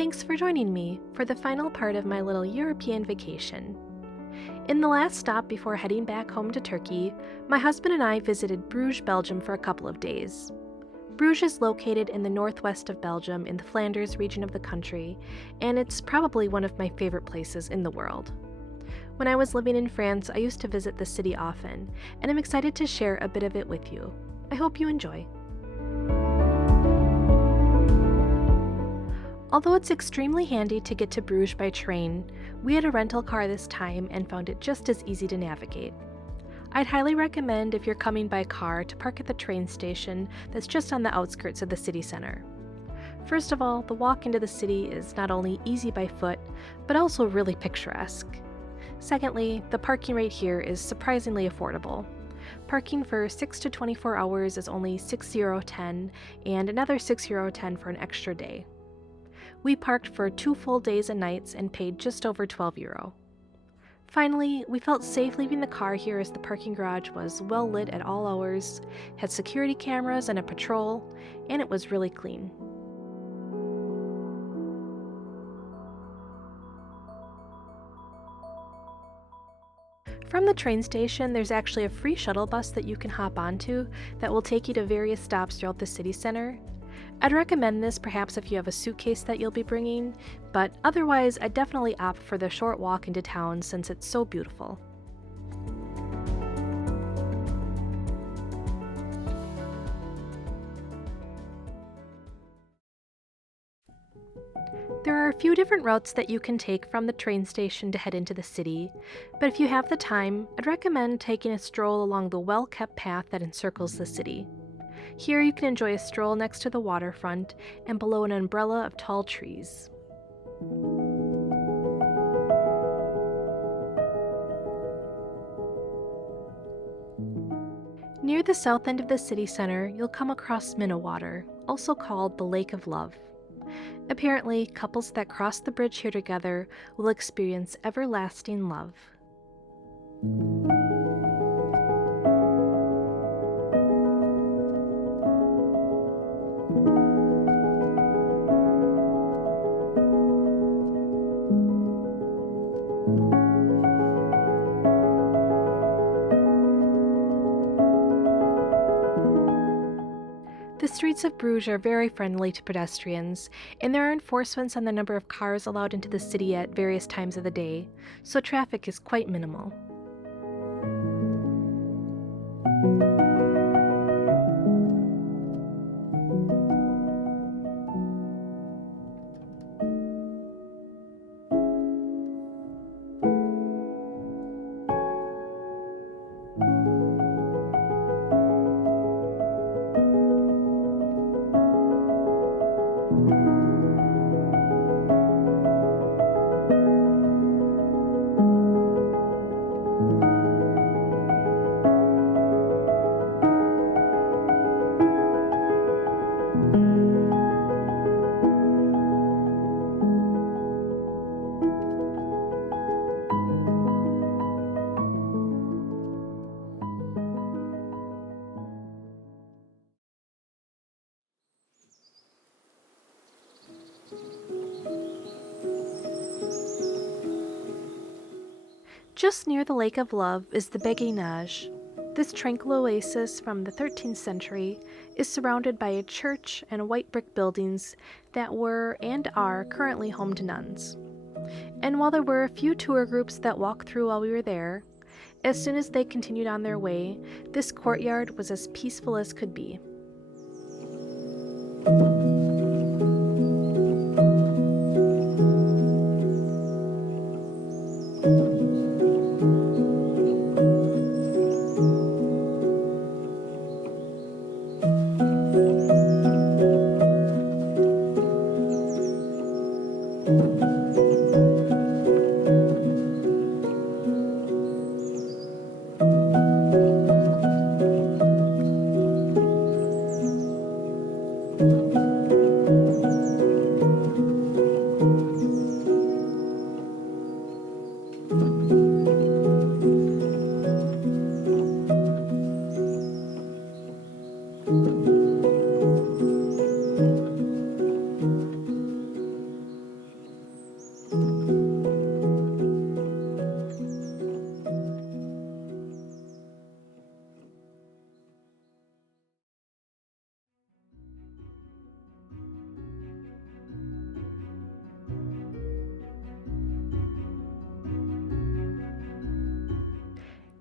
thanks for joining me for the final part of my little European vacation. In the last stop before heading back home to Turkey, my husband and I visited Bruges, Belgium for a couple of days. Bruges is located in the northwest of Belgium in the Flanders region of the country, and it's probably one of my favorite places in the world. When I was living in France, I used to visit the city often, and I'm excited to share a bit of it with you. I hope you enjoy. Although it's extremely handy to get to Bruges by train, we had a rental car this time and found it just as easy to navigate. I'd highly recommend if you're coming by car to park at the train station that's just on the outskirts of the city center. First of all, the walk into the city is not only easy by foot, but also really picturesque. Secondly, the parking rate here is surprisingly affordable. Parking for 6 to 24 hours is only €6.10 and another €6.10 for an extra day. We parked for 2 full days and nights and paid just over €12. Finally, we felt safe leaving the car here as the parking garage was well lit at all hours, had security cameras and a patrol, and it was really clean. From the train station, there's actually a free shuttle bus that you can hop onto that will take you to various stops throughout the city center. I'd recommend this perhaps if you have a suitcase that you'll be bringing, but otherwise I'd definitely opt for the short walk into town since it's so beautiful. There are a few different routes that you can take from the train station to head into the city, but if you have the time, I'd recommend taking a stroll along the well-kept path that encircles the city. Here you can enjoy a stroll next to the waterfront and below an umbrella of tall trees. Near the south end of the city center, you'll come across Minnewater, also called the Lake of Love. Apparently, couples that cross the bridge here together will experience everlasting love. The streets of Bruges are very friendly to pedestrians, and there are enforcements on the number of cars allowed into the city at various times of the day, so traffic is quite minimal. Just near the Lake of Love is the Begijnhof. This tranquil oasis from the 13th century is surrounded by a church and white brick buildings that were and are currently home to nuns. And while there were a few tour groups that walked through while we were there, as soon as they continued on their way, this courtyard was as peaceful as could be.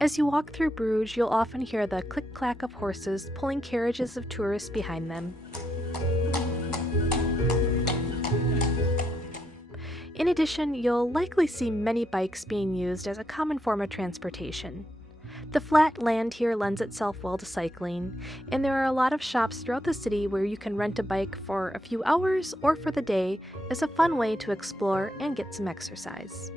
As you walk through Bruges, you'll often hear the click-clack of horses pulling carriages of tourists behind them. In addition, you'll likely see many bikes being used as a common form of transportation. The flat land here lends itself well to cycling, and there are a lot of shops throughout the city where you can rent a bike for a few hours or for the day as a fun way to explore and get some exercise.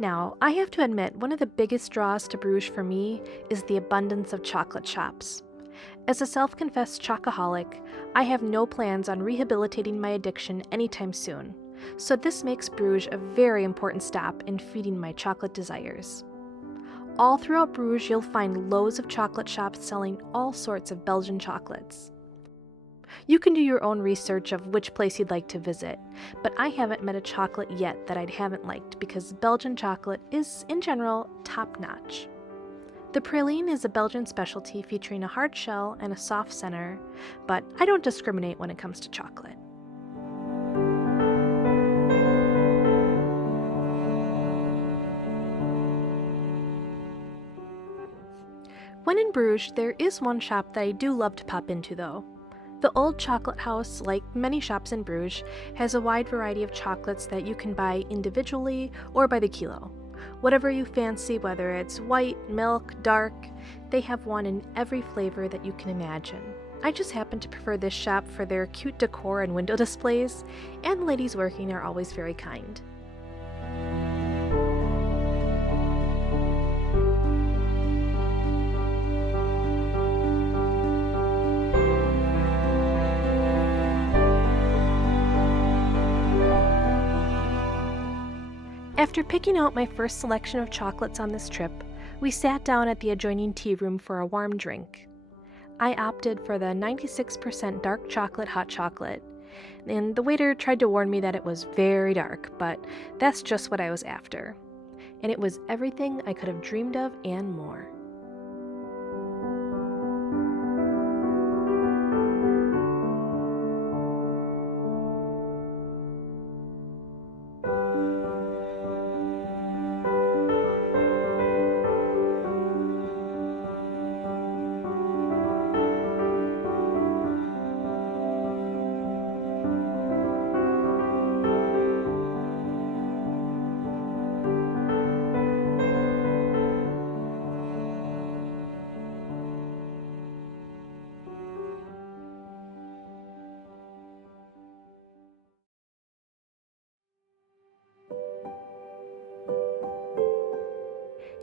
Now, I have to admit, one of the biggest draws to Bruges for me is the abundance of chocolate shops. As a self-confessed chocoholic, I have no plans on rehabilitating my addiction anytime soon, so this makes Bruges a very important stop in feeding my chocolate desires. All throughout Bruges, you'll find loads of chocolate shops selling all sorts of Belgian chocolates. You can do your own research of which place you'd like to visit, but I haven't met a chocolate yet that I haven't liked because Belgian chocolate is, in general, top-notch. The praline is a Belgian specialty featuring a hard shell and a soft center, but I don't discriminate when it comes to chocolate. When in Bruges, there is one shop that I do love to pop into though. The Old Chocolate House, like many shops in Bruges, has a wide variety of chocolates that you can buy individually or by the kilo. Whatever you fancy, whether it's white, milk, dark, they have one in every flavor that you can imagine. I just happen to prefer this shop for their cute decor and window displays, and the ladies working are always very kind. After picking out my first selection of chocolates on this trip, we sat down at the adjoining tea room for a warm drink. I opted for the 96% dark chocolate hot chocolate, and the waiter tried to warn me that it was very dark, but that's just what I was after. And it was everything I could have dreamed of and more.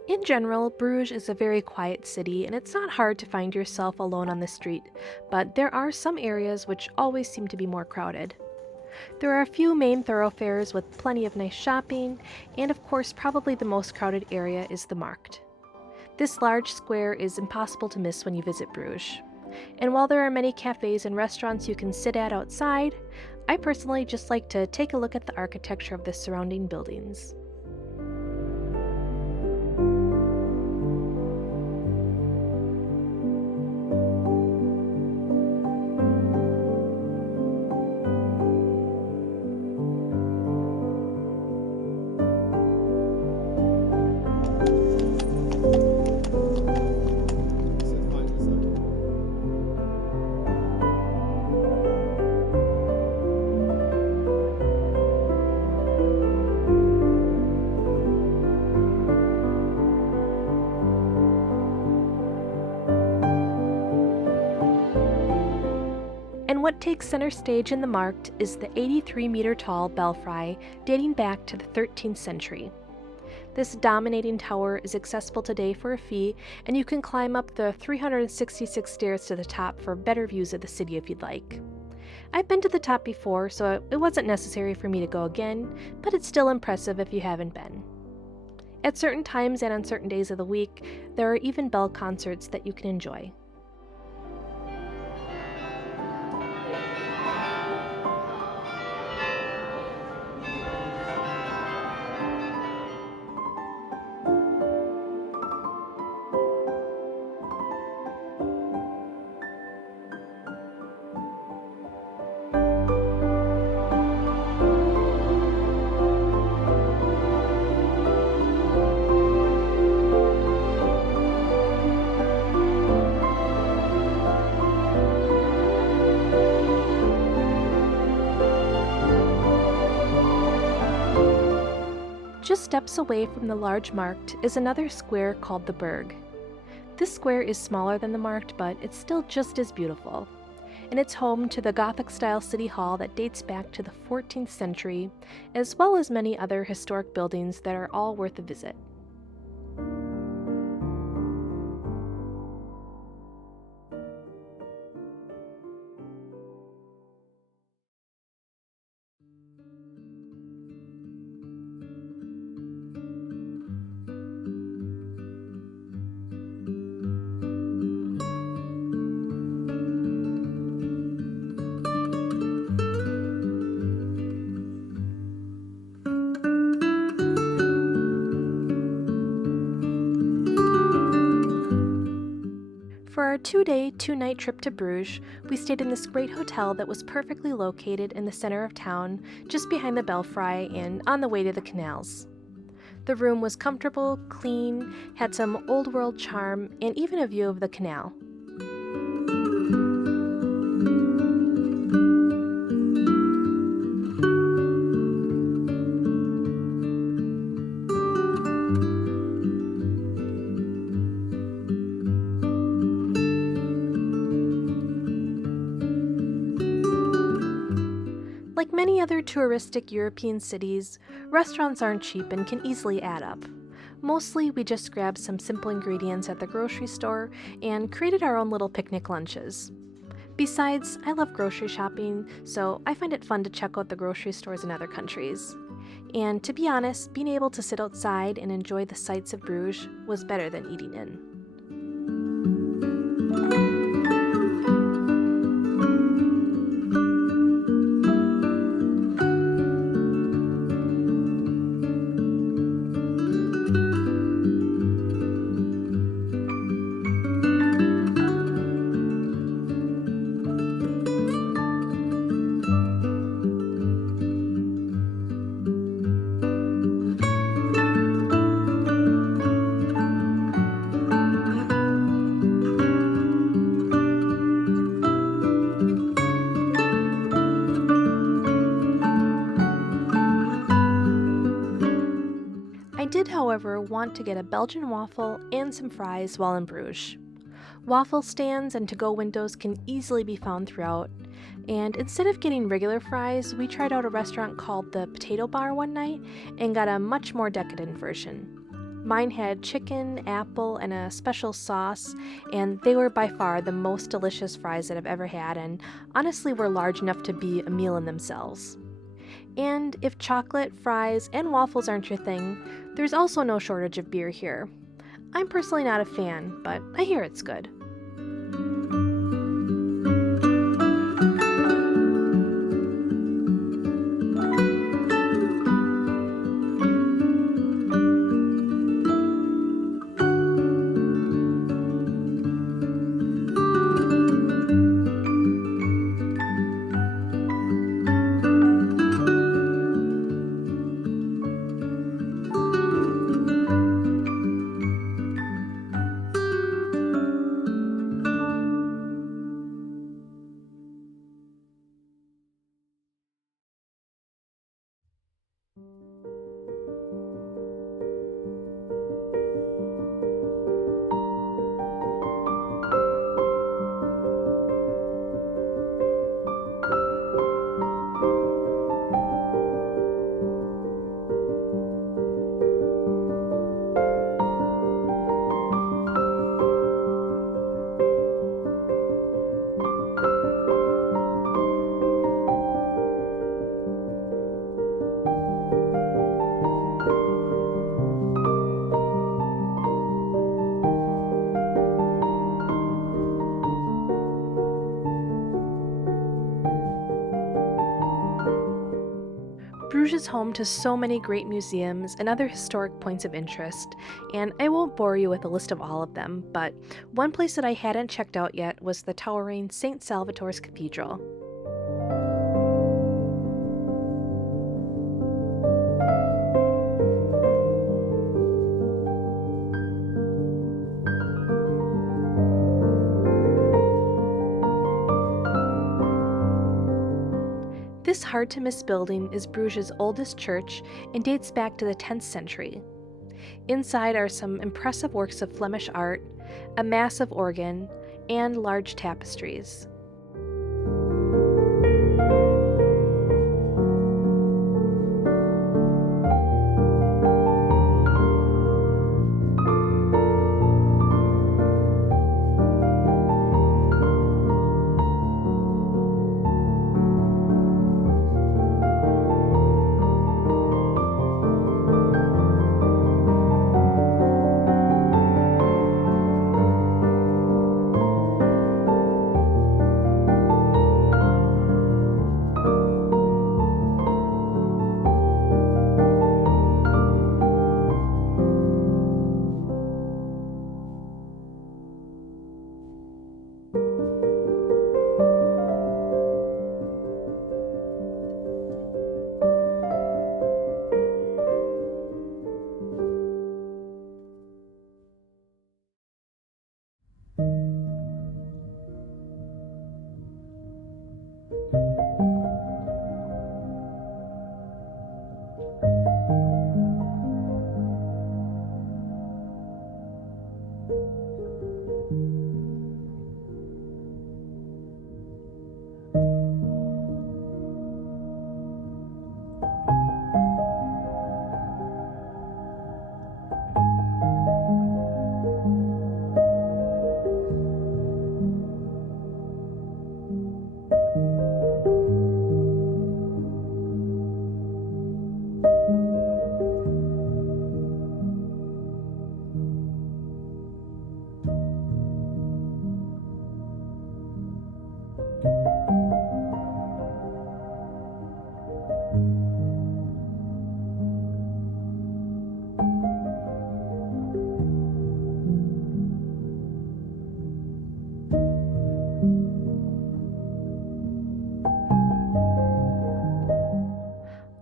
In general, Bruges is a very quiet city, and it's not hard to find yourself alone on the street, but there are some areas which always seem to be more crowded. There are a few main thoroughfares with plenty of nice shopping, and of course probably the most crowded area is the Markt. This large square is impossible to miss when you visit Bruges. And while there are many cafes and restaurants you can sit at outside, I personally just like to take a look at the architecture of the surrounding buildings. And what takes center stage in the Markt is the 83-meter-tall belfry dating back to the 13th century. This dominating tower is accessible today for a fee, and you can climb up the 366 stairs to the top for better views of the city if you'd like. I've been to the top before, so it wasn't necessary for me to go again, but it's still impressive if you haven't been. At certain times and on certain days of the week, there are even bell concerts that you can enjoy. Just steps away from the large Markt is another square called the Brugge. This square is smaller than the Markt, but it's still just as beautiful. And it's home to the Gothic-style city hall that dates back to the 14th century, as well as many other historic buildings that are all worth a visit. For our 2-day, 2-night trip to Bruges, we stayed in this great hotel that was perfectly located in the center of town, just behind the belfry and on the way to the canals. The room was comfortable, clean, had some old-world charm, and even a view of the canal. Like many other touristic European cities, restaurants aren't cheap and can easily add up. Mostly, we just grabbed some simple ingredients at the grocery store and created our own little picnic lunches. Besides, I love grocery shopping, so I find it fun to check out the grocery stores in other countries. And to be honest, being able to sit outside and enjoy the sights of Bruges was better than eating in. I did, however, want to get a Belgian waffle and some fries while in Bruges. Waffle stands and to-go windows can easily be found throughout, and instead of getting regular fries, we tried out a restaurant called the Potato Bar one night and got a much more decadent version. Mine had chicken, apple, and a special sauce, and they were by far the most delicious fries that I've ever had, and honestly were large enough to be a meal in themselves. And if chocolate, fries, and waffles aren't your thing, there's also no shortage of beer here. I'm personally not a fan, but I hear it's good. Bruges is home to so many great museums and other historic points of interest, and I won't bore you with a list of all of them, but one place that I hadn't checked out yet was the towering St. Salvator's Cathedral. This hard to miss building is Bruges' oldest church and dates back to the 10th century. Inside are some impressive works of Flemish art, a massive organ, and large tapestries.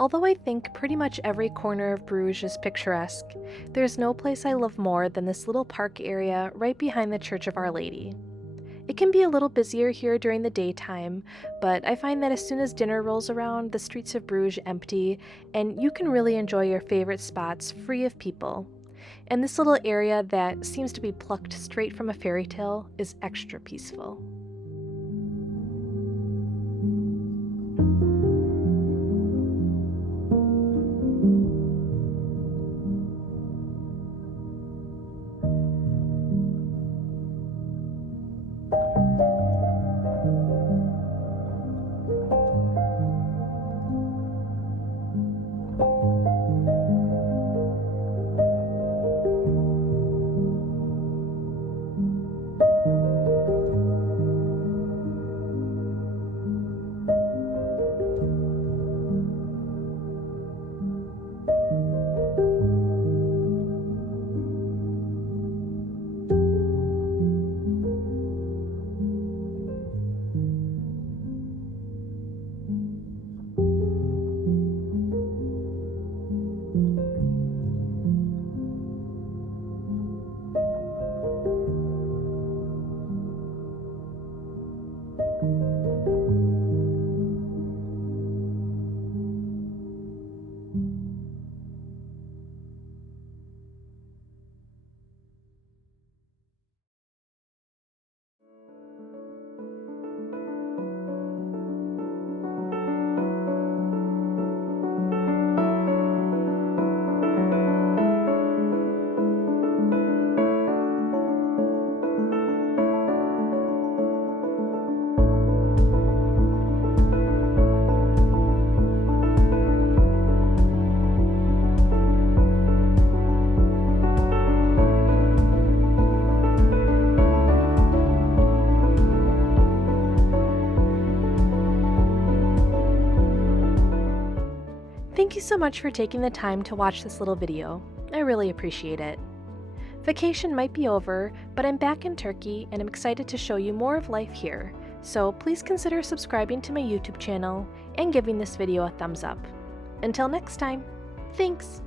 Although I think pretty much every corner of Bruges is picturesque, there's no place I love more than this little park area right behind the Church of Our Lady. It can be a little busier here during the daytime, but I find that as soon as dinner rolls around, the streets of Bruges empty, and you can really enjoy your favorite spots free of people. And this little area that seems to be plucked straight from a fairy tale is extra peaceful. Thank you so much for taking the time to watch this little video. I really appreciate it. Vacation might be over, but I'm back in Turkey and I'm excited to show you more of life here, so please consider subscribing to my YouTube channel and giving this video a thumbs up. Until next time, thanks!